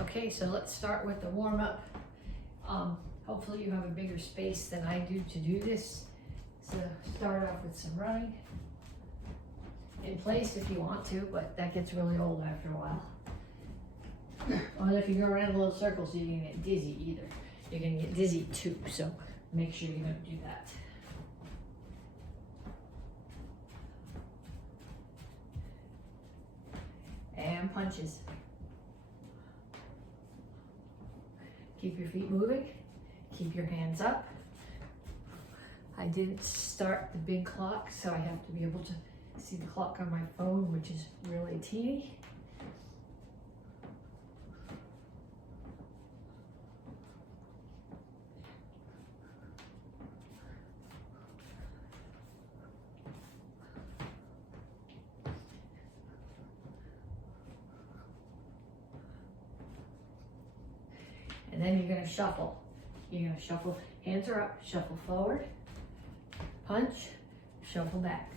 Okay, so let's start with the warm up. Hopefully you have a bigger space than I do to do this. So start off with some running. In place if you want to, but that gets really old after a while. Well, if you go around in little circles, you're gonna get dizzy either. You're gonna get dizzy too, so make sure you don't do that. And punches. Keep your feet moving. Keep your hands up. I didn't start the big clock, so I have to be able to see the clock on my phone, which is really teeny. And then you're gonna shuffle. You're gonna shuffle, hands are up, shuffle forward, punch, shuffle back.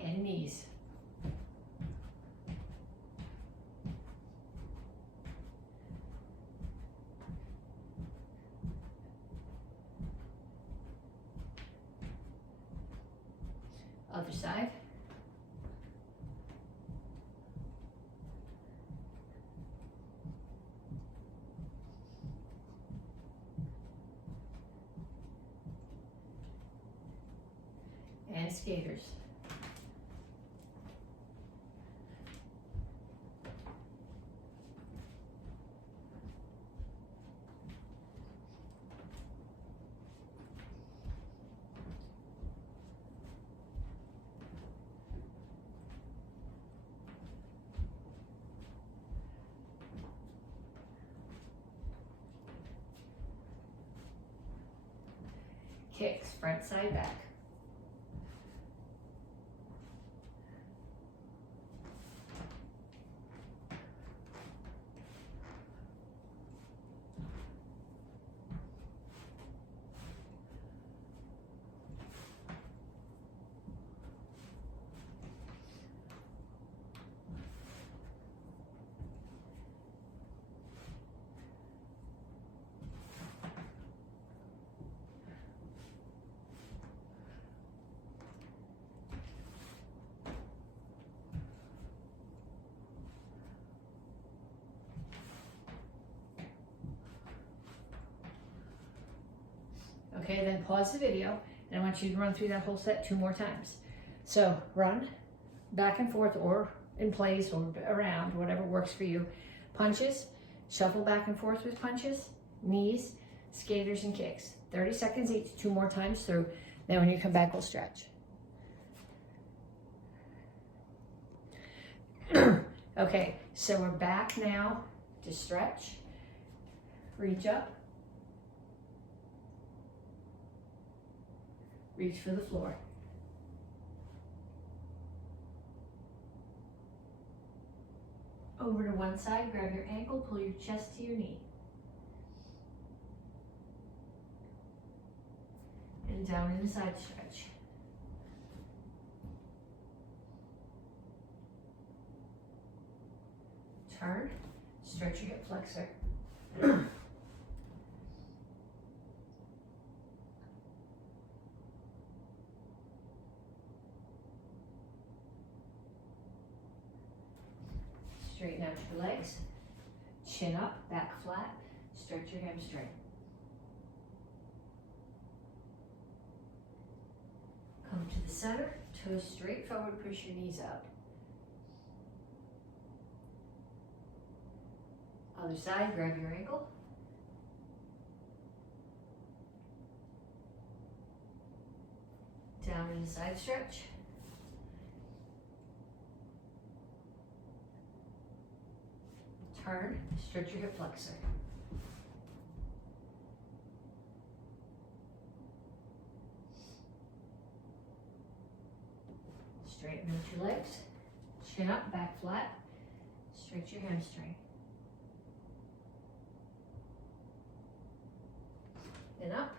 And knees. Other side. And skaters. Kicks, front, side, back. Okay, then pause the video, and I want you to run through that whole set 2 more times. So run back and forth or in place or around, whatever works for you. Punches, shuffle back and forth with punches, knees, skaters, and kicks. 30 seconds each, 2 more times through. Then when you come back, we'll stretch. Okay, so we're back now to stretch. Reach up. Reach for the floor. Over to one side, grab your ankle, pull your chest to your knee. And down in the side stretch. Turn, stretch your hip flexor. Straighten out your legs, chin up, back flat, stretch your hamstring. Come to the center, toes straight forward, push your knees out. Other side, grab your ankle. Down in the side stretch. Turn, stretch your hip flexor. Straighten out your legs. Chin up, back flat. Stretch your hamstring. And up.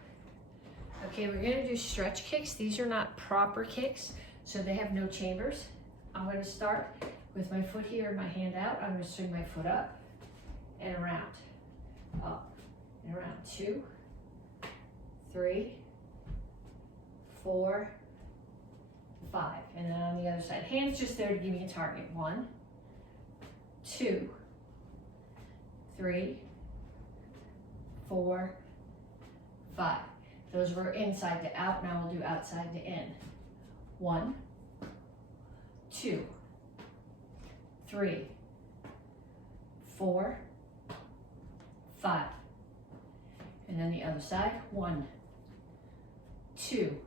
Okay, we're gonna do stretch kicks. These are not proper kicks, so they have no chambers. I'm gonna start with my foot here and my hand out. I'm gonna swing my foot up and around. Up and around. 2, 3, 4, 5. And then on the other side. Hands just there to give me a target. 1, 2, 3, 4, 5. Those were inside to out. Now we'll do outside to in. 1, 2, 3, 4, 5. And then the other side. 1, 2,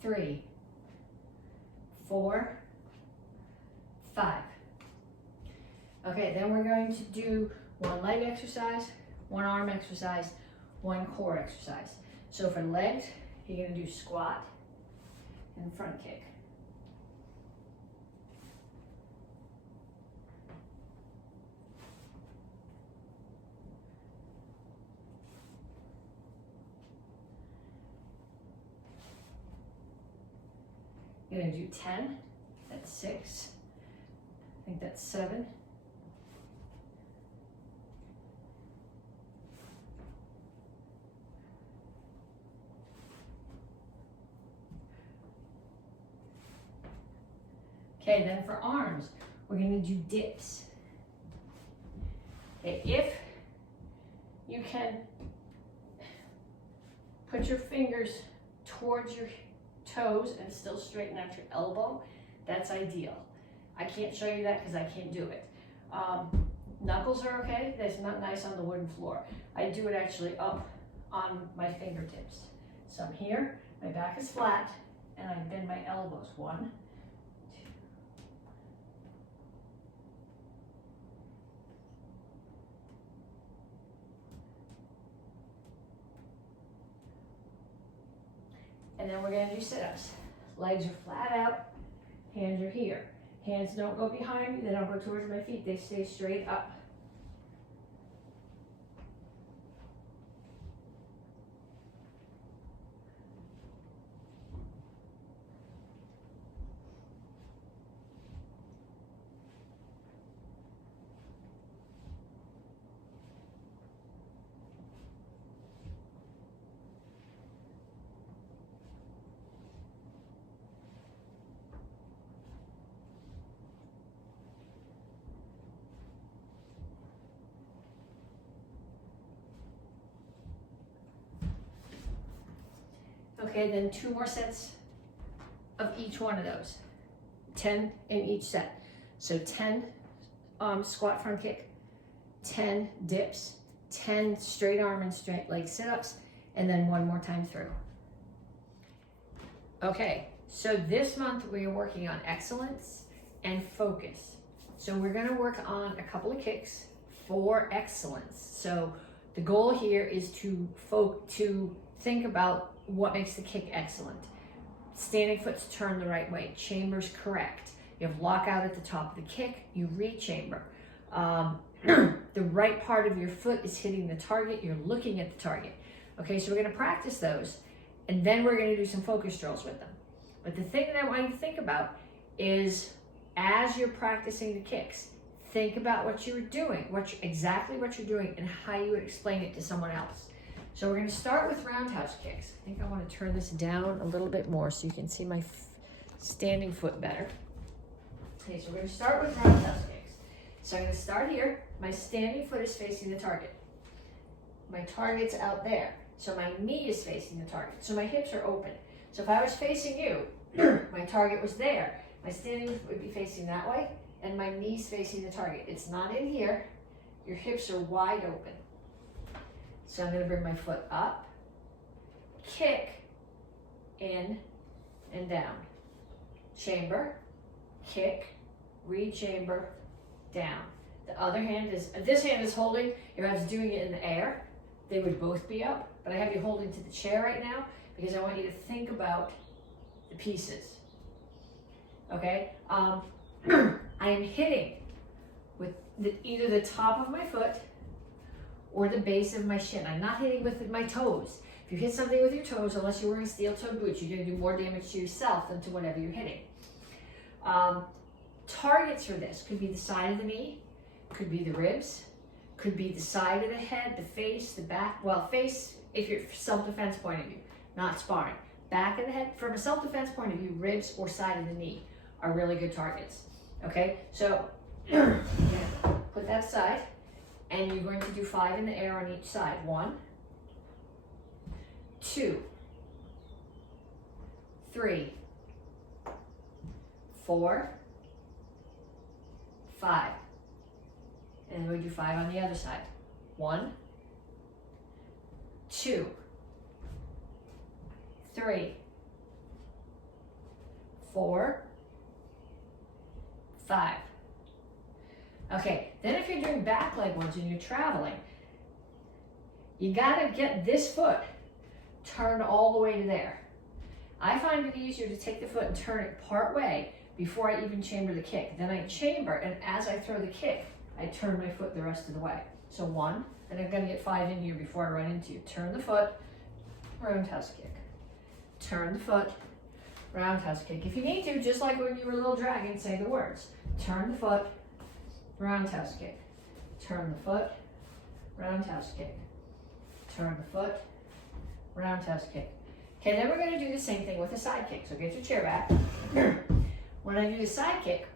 3, 4, 5. Okay, then we're going to do one leg exercise, one arm exercise, one core exercise. So for legs, you're gonna do squat and front kick. You're gonna do 10, that's 6, I think that's 7, okay, then for arms, we're gonna do dips. Okay, if you can put your fingers towards your toes and still straighten out your elbow, that's ideal. I can't show you that because I can't do it. Knuckles are okay, that's not nice on the wooden floor. I do it actually up on my fingertips. So I'm here, my back is flat, and I bend my elbows. 1, 2. And then we're gonna do sit-ups. Legs are flat out, hands are here. Hands don't go behind me, they don't go towards my feet, they stay straight up. Okay, then 2 more sets of each one of those. 10 in each set. So 10 squat front kick, 10 dips, 10 straight arm and straight leg sit-ups, and then 1 more time through. Okay, so this month we are working on excellence and focus. So we're gonna work on a couple of kicks for excellence. So the goal here is to think about what makes the kick excellent. Standing foot's turned the right way, chambers correct. You have lockout at the top of the kick, you re-chamber. The right part of your foot is hitting the target, you're looking at the target. Okay, so we're gonna practice those, and then we're gonna do some focus drills with them. But the thing that I want you to think about is, as you're practicing the kicks, think about what you're doing, exactly what you're doing, and how you would explain it to someone else. So we're going to start with roundhouse kicks. I think I want to turn this down a little bit more so you can see my standing foot better. Okay, so we're going to start with roundhouse kicks. So I'm going to start here. My standing foot is facing the target. My target's out there. So my knee is facing the target. So my hips are open. So if I was facing you, my target was there. My standing foot would be facing that way, and my knee's facing the target. It's not in here. Your hips are wide open. So I'm going to bring my foot up, kick, in, and down. Chamber, kick, re-chamber, down. The other hand is, this hand is holding, if I was doing it in the air, they would both be up, but I have you holding to the chair right now because I want you to think about the pieces. okay? I am hitting with either the top of my foot or the base of my shin. I'm not hitting with my toes. If you hit something with your toes, unless you're wearing steel-toed boots, you're gonna do more damage to yourself than to whatever you're hitting. Targets for this could be the side of the knee, could be the ribs, could be the side of the head, the face, the back. Well, face, if you're self-defense point of view, not sparring. Back of the head, from a self-defense point of view, ribs or side of the knee are really good targets. Okay, so you're gonna put that aside, and you're going to do 5 in the air on each side. 1, 2, 3, 4, 5. And then we do 5 on the other side. 1, 2, 3, 4, 5. Okay, then if you're doing back leg ones and you're traveling, you gotta get this foot turned all the way to there. I find it easier to take the foot and turn it part way before I even chamber the kick. Then I chamber, and as I throw the kick, I turn my foot the rest of the way. So 1, and I'm gonna get 5 in here before I run into you. Turn the foot, roundhouse kick. Turn the foot, roundhouse kick. If you need to, just like when you were a little dragon, say the words. Turn the foot, roundhouse kick. Turn the foot, roundhouse kick. Turn the foot, roundhouse kick. Okay, then we're gonna do the same thing with the side kick. So get your chair back. When I do the side kick,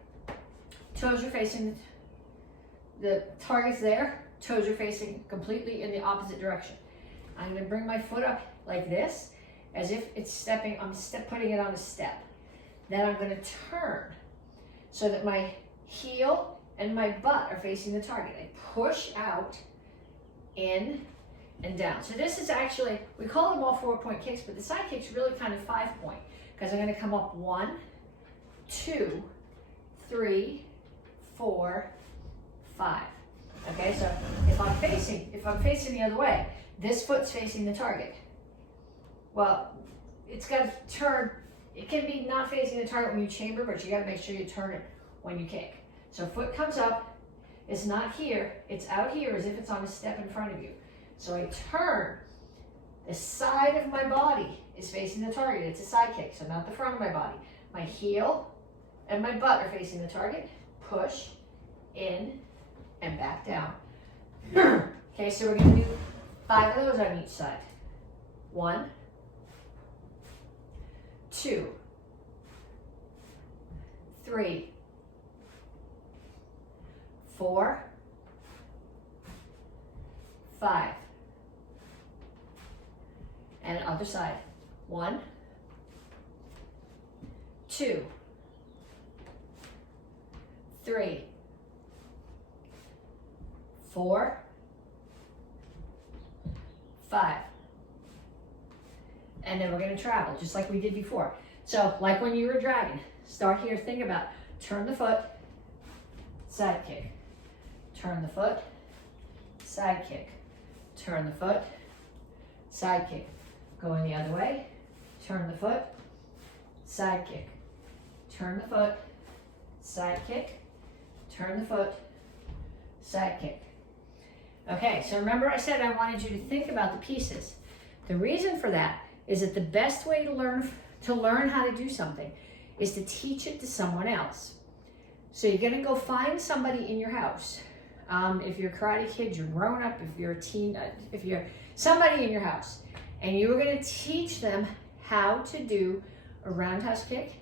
toes are facing the target's there, toes are facing completely in the opposite direction. I'm gonna bring my foot up like this, as if it's stepping, putting it on a step. Then I'm gonna turn so that my heel and my butt are facing the target. I push out, in, and down. So this is actually, we call them all 4-point kicks, but the side kick's really kind of 5-point, because I'm gonna come up 1, 2, 3, 4, 5. Okay, so if I'm facing the other way, this foot's facing the target. Well, it's got to turn. It can be not facing the target when you chamber, but you got to make sure you turn it when you kick. So foot comes up, it's not here, it's out here as if it's on a step in front of you. So I turn, the side of my body is facing the target. It's a side kick, so not the front of my body. My heel and my butt are facing the target. Push, in, and back down. Okay, so we're going to do 5 of those on each side. 1, 2, 3, 4, 5. And other side. 1, 2, 3, 4, 5. And then we're going to travel, just like we did before. So, like when you were a dragon, start here, think about, turn the foot, side kick. Turn the foot, side kick. Turn the foot, side kick. Going the other way, turn the foot, side kick. Turn the foot, side kick. Turn the foot, side kick. Okay, so remember I said I wanted you to think about the pieces. The reason for that is that the best way to learn how to do something is to teach it to someone else. So you're gonna go find somebody in your house. If you're a karate kid, you're grown up, if you're a teen, if you're somebody in your house, and you're gonna teach them how to do a roundhouse kick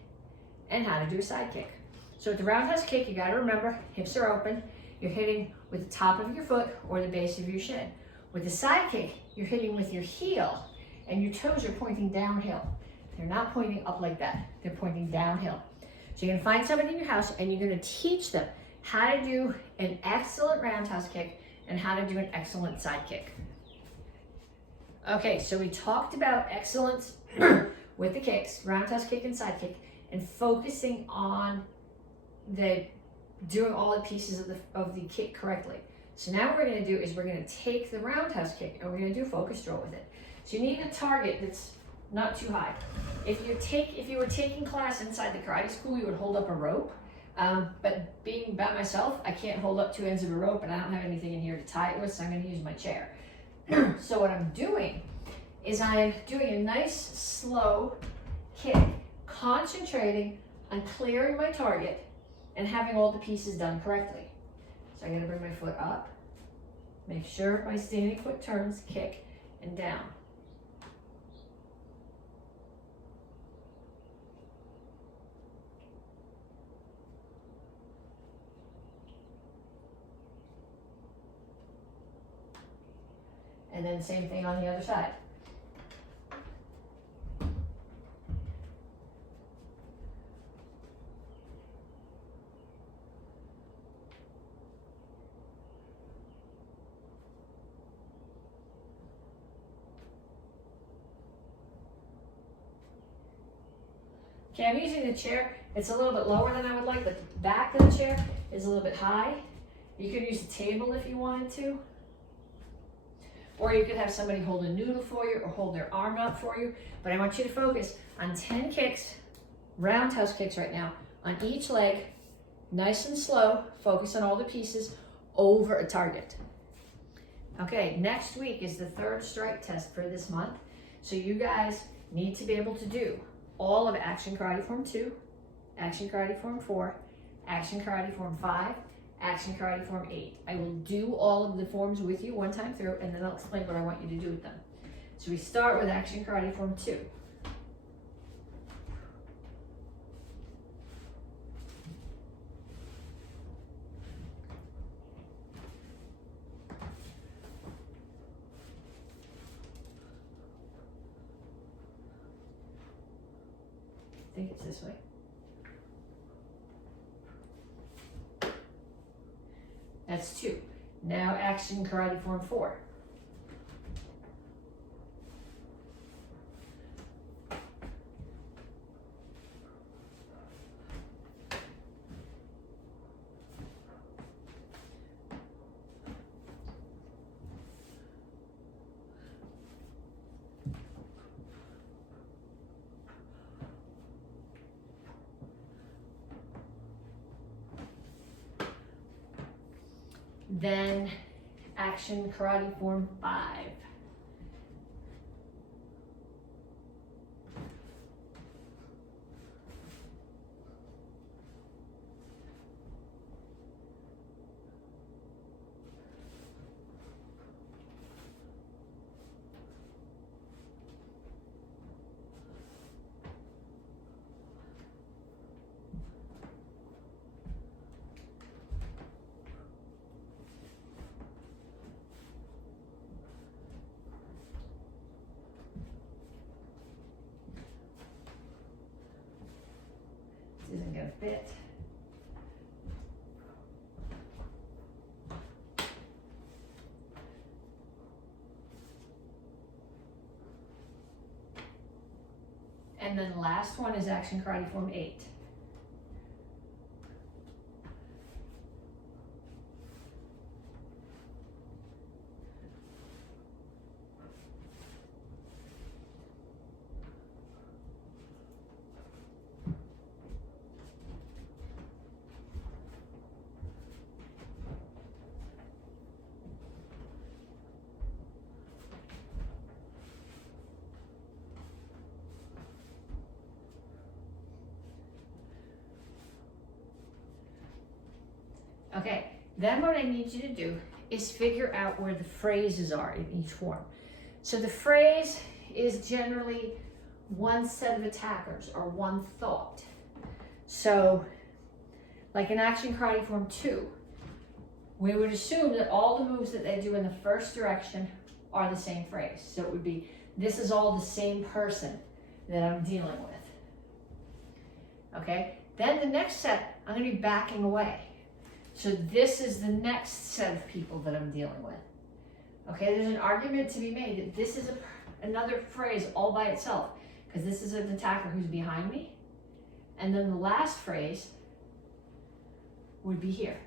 and how to do a side kick. So with the roundhouse kick, you gotta remember, hips are open, you're hitting with the top of your foot or the base of your shin. With the side kick, you're hitting with your heel and your toes are pointing downhill. They're not pointing up like that, they're pointing downhill. So you're gonna find somebody in your house and you're gonna teach them how to do an excellent roundhouse kick and how to do an excellent side kick. Okay, so we talked about excellence with the kicks, roundhouse kick and side kick, and focusing on doing all the pieces of the kick correctly. So now what we're gonna do is we're gonna take the roundhouse kick and we're gonna do a focus draw with it. So you need a target that's not too high. If you were taking class inside the karate school, you would hold up a rope. But being by myself, I can't hold up two ends of a rope, and I don't have anything in here to tie it with, so I'm going to use my chair. So what I'm doing is I'm doing a nice slow kick, concentrating on clearing my target and having all the pieces done correctly. So I'm going to bring my foot up, make sure my standing foot turns, kick, and down. And then same thing on the other side. Okay, I'm using the chair. It's a little bit lower than I would like, but the back of the chair is a little bit high. You could use the table if you wanted to. Or you could have somebody hold a noodle for you or hold their arm out for you. But I want you to focus on 10 kicks, roundhouse kicks right now, on each leg, nice and slow. Focus on all the pieces over a target. Okay, next week is the third strike test for this month. So you guys need to be able to do all of Action Karate Form 2, Action Karate Form 4, Action Karate Form 5, Action Karate Form 8. I will do all of the forms with you one time through, and then I'll explain what I want you to do with them. So we start with Action Karate Form 2. I think it's this way. That's 2. Now Action Karate Form 4. Then Action Karate Form 5. Isn't going to fit. And then the last one is Action Karate Form 8. Okay, then what I need you to do is figure out where the phrases are in each form. So the phrase is generally one set of attackers or one thought. So like in Action Karate Form 2, we would assume that all the moves that they do in the first direction are the same phrase. So it would be, this is all the same person that I'm dealing with. Okay, then the next set, I'm going to be backing away. So this is the next set of people that I'm dealing with. Okay, there's an argument to be made that this is another phrase all by itself, because this is an attacker who's behind me. And then the last phrase would be here.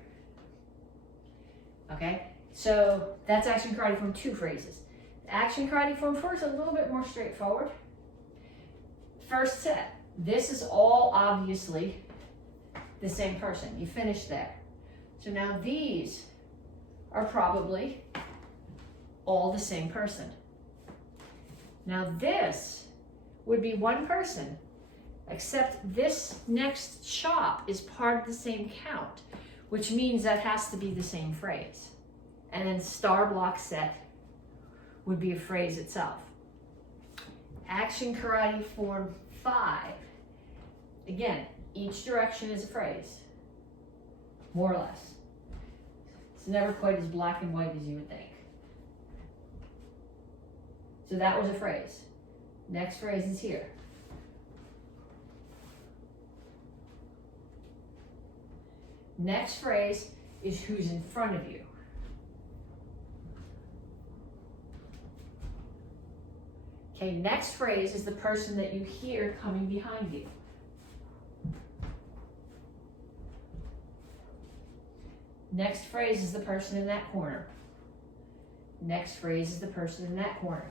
Okay, so that's Action Karate Form 2 phrases. Action Karate Form 4 is a little bit more straightforward. first set. This is all obviously the same person. You finished there. So now these are probably all the same person. Now this would be one person, except this next shop is part of the same count, which means that has to be the same phrase. And then star block set would be a phrase itself. Action karate form 5. Again, each direction is a phrase, more or less. It's never quite as black and white as you would think. So that was a phrase. Next phrase is here. Next phrase is who's in front of you. Okay, next phrase is the person that you hear coming behind you. Next phrase is the person in that corner. Next phrase is the person in that corner.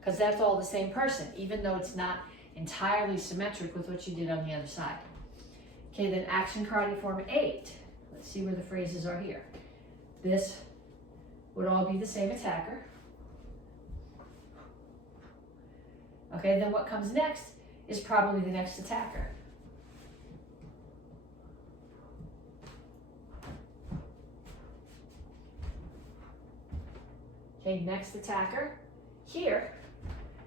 Because that's all the same person, even though it's not entirely symmetric with what you did on the other side. Okay, then action karate form 8. Let's see where the phrases are here. This would all be the same attacker. Okay, then what comes next is probably the next attacker. Okay, next attacker here,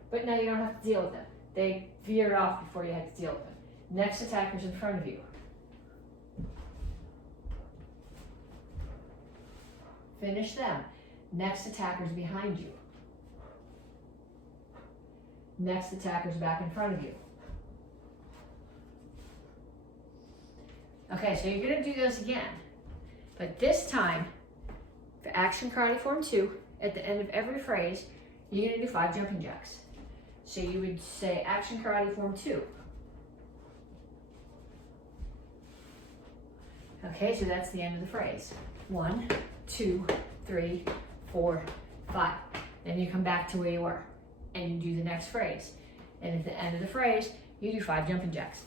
but now you don't have to deal with them. They veered off before you had to deal with them. Next attacker's in front of you. Finish them. Next attacker's behind you. Next attacker's back in front of you. Okay, so you're gonna do those again. But this time, for action karate form 2, at the end of every phrase, you're gonna do 5 jumping jacks. So you would say action karate form 2. Okay, so that's the end of the phrase. 1, 2, 3, 4, 5. Then you come back to where you were and you do the next phrase. And at the end of the phrase, you do 5 jumping jacks.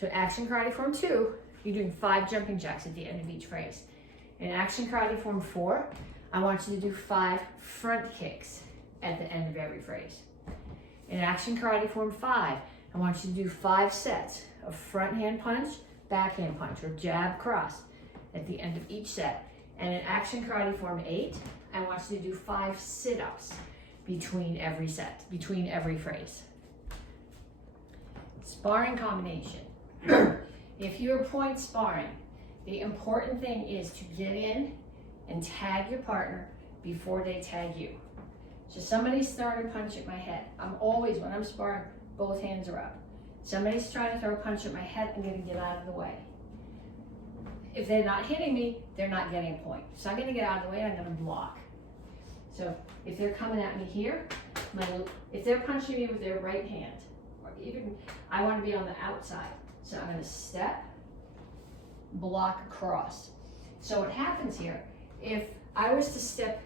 So action karate form 2, you're doing 5 jumping jacks at the end of each phrase. In action karate form 4, I want you to do 5 front kicks at the end of every phrase. In action karate form 5, I want you to do 5 sets of front hand punch, backhand punch, or jab cross at the end of each set. And in action karate form 8, I want you to do 5 sit-ups between every set, between every phrase. Sparring combination. If you're point sparring, the important thing is to get in and tag your partner before they tag you. So somebody's throwing a punch at my head. I'm always, when I'm sparring, both hands are up. Somebody's trying to throw a punch at my head, I'm gonna get out of the way. If they're not hitting me, they're not getting a point. So I'm gonna get out of the way, I'm gonna block. So if they're coming at me here, if they're punching me with their right hand, or even, I wanna be on the outside. So I'm gonna step, block across. So what happens here, if I was to step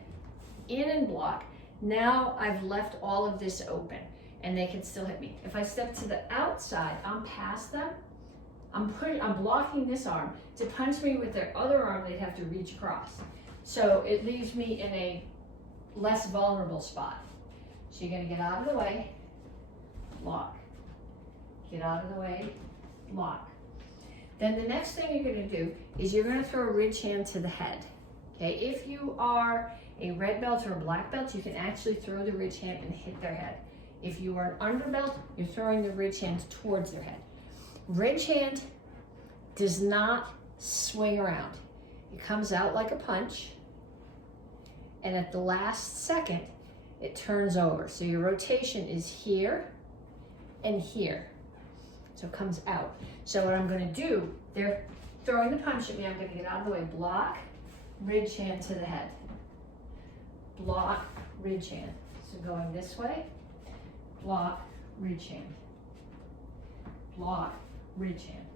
in and block, now I've left all of this open and they can still hit me. If I step to the outside, I'm past them, I'm blocking this arm. To punch me with their other arm, they'd have to reach across. So it leaves me in a less vulnerable spot. So you're gonna get out of the way, block. Get out of the way, block. Then the next thing you're gonna do is you're gonna throw a ridge hand to the head. Okay, if you are a red belt or a black belt, you can actually throw the ridge hand and hit their head. If you are an underbelt, you're throwing the ridge hand towards their head. Ridge hand does not swing around. It comes out like a punch, and at the last second, it turns over. So your rotation is here and here. So it comes out. So what I'm gonna do, they're throwing the punch at me, I'm gonna get out of the way, block, ridge hand to the head. Block, ridge hand. So going this way, block, ridge hand. Block, ridge hand.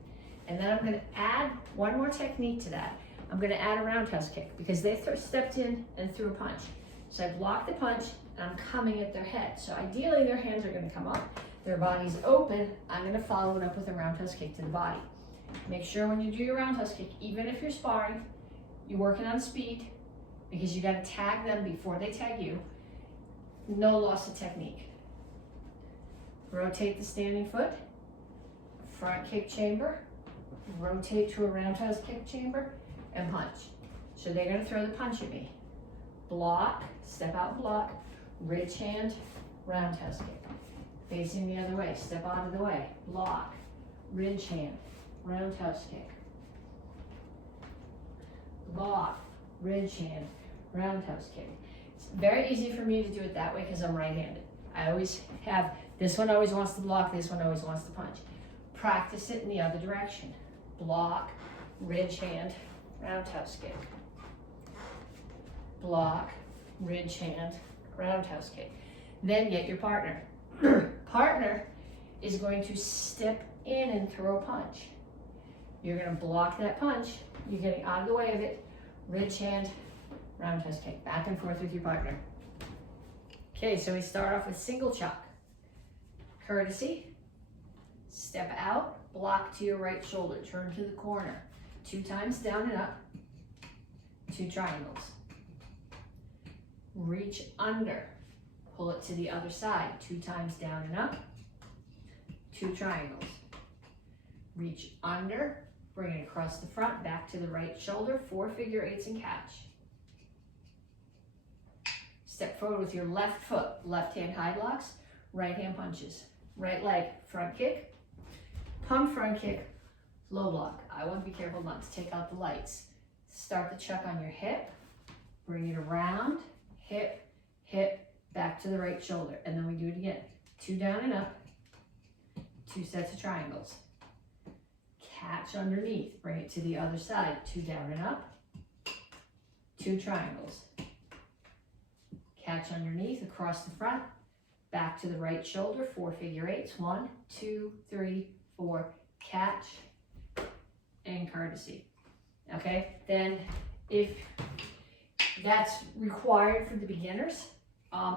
And then I'm gonna add one more technique to that. I'm gonna add a roundhouse kick because they stepped in and threw a punch. So I block the punch and I'm coming at their head. So ideally their hands are gonna come up, their body's open, I'm gonna follow it up with a roundhouse kick to the body. Make sure when you do your roundhouse kick, even if you're sparring, you're working on speed, because you gotta tag them before they tag you. No loss of technique. Rotate the standing foot, front kick chamber, rotate to a roundhouse kick chamber, and punch. So they're gonna throw the punch at me. Block, step out and block, ridge hand, roundhouse kick. Facing the other way, step out of the way, block, ridge hand, roundhouse kick. Block, ridge hand, roundhouse kick. It's very easy for me to do it that way because I'm right-handed. I always have, this one always wants to block, this one always wants to punch. Practice it in the other direction. Block, ridge hand, roundhouse kick. Block, ridge hand, roundhouse kick. Then get your partner. Partner is going to step in and throw a punch. You're gonna block that punch. You're getting out of the way of it. Ridge hand, roundhouse kick. Back and forth with your partner. Okay, so we start off with single chalk. Courtesy, step out, block to your right shoulder, turn to the corner. 2 times down and up, 2 triangles. Reach under, pull it to the other side, 2 times down and up, 2 triangles. Reach under, bring it across the front, back to the right shoulder, 4 figure eights and catch. Step forward with your left foot, left hand high blocks, right hand punches. Right leg, front kick, pump front kick, low block. I want to be careful not to take out the lights. Start the chuck on your hip, bring it around, hip, hip, back to the right shoulder. And then we do it again. 2 down and up, 2 sets of triangles. Catch underneath, bring it to the other side. 2 down and up, 2 triangles. Catch underneath, across the front, back to the right shoulder, 4 figure eights. 1, 2, 3, 4, catch, and courtesy. Okay, then if that's required for the beginners,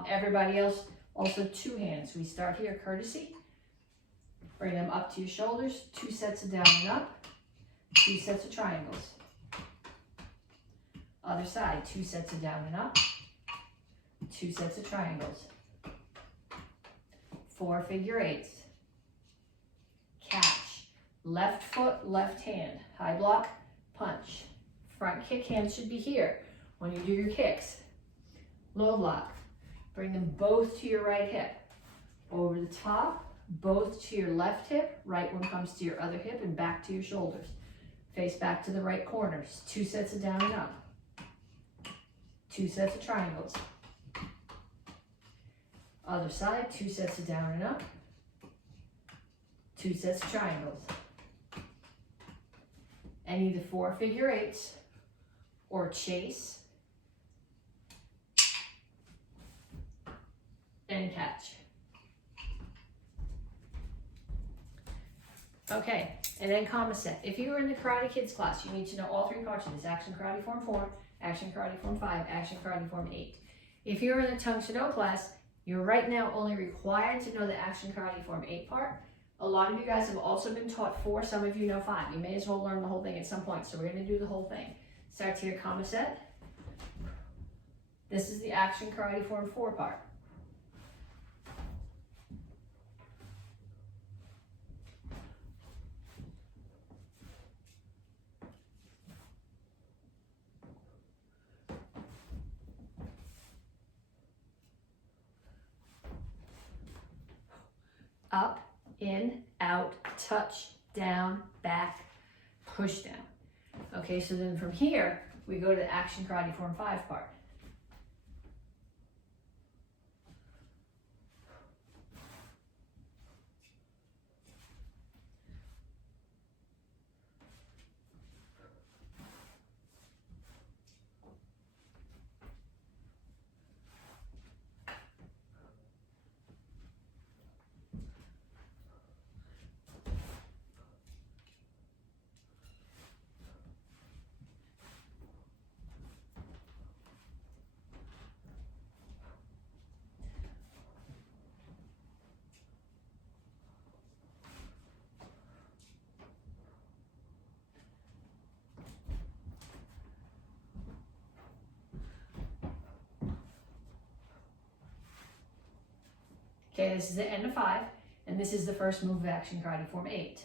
everybody else, also 2 hands. We start here, courtesy, bring them up to your shoulders, 2 sets of down and up, 2 sets of triangles. Other side, 2 sets of down and up, 2 sets of triangles. 4 figure eights. Catch. Left foot, left hand. High block, punch. Front kick hand should be here when you do your kicks. Low block. Bring them both to your right hip. Over the top, both to your left hip. Right one comes to your other hip and back to your shoulders. Face back to the right corners. 2 sets of down and up. 2 sets of triangles. Other side, 2 sets of down and up, 2 sets of triangles. And either 4 figure eights or chase and catch. Okay, and then comma set. If you were in the Karate Kids class, you need to know all 3 parts of this: Action Karate Form 4, Action Karate Form 5, Action Karate Form 8. If you're in the Tung Sado class, you're right now only required to know the Action Karate Form 8 part. A lot of you guys have also been taught 4, some of you know 5. You may as well learn the whole thing at some point, so we're going to do the whole thing. Starts here, comma set. This is the Action Karate Form 4 part. Up, in, out, touch, down, back, push down. Okay, so then from here, we go to the Action Karate Form 5 part. Okay, this is the end of 5, and this is the first move of action karate form 8.